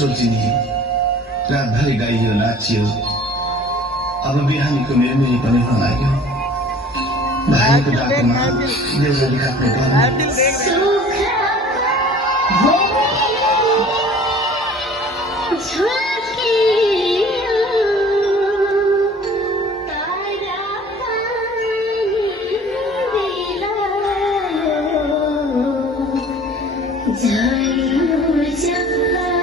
सोचिनी रातभरि गाइयो नाचियो अब बिहानीको मेरमेरी पनि हुन लाग्यो भाइको डाकोमा देउराली काट्नु पर्ने Jai Jai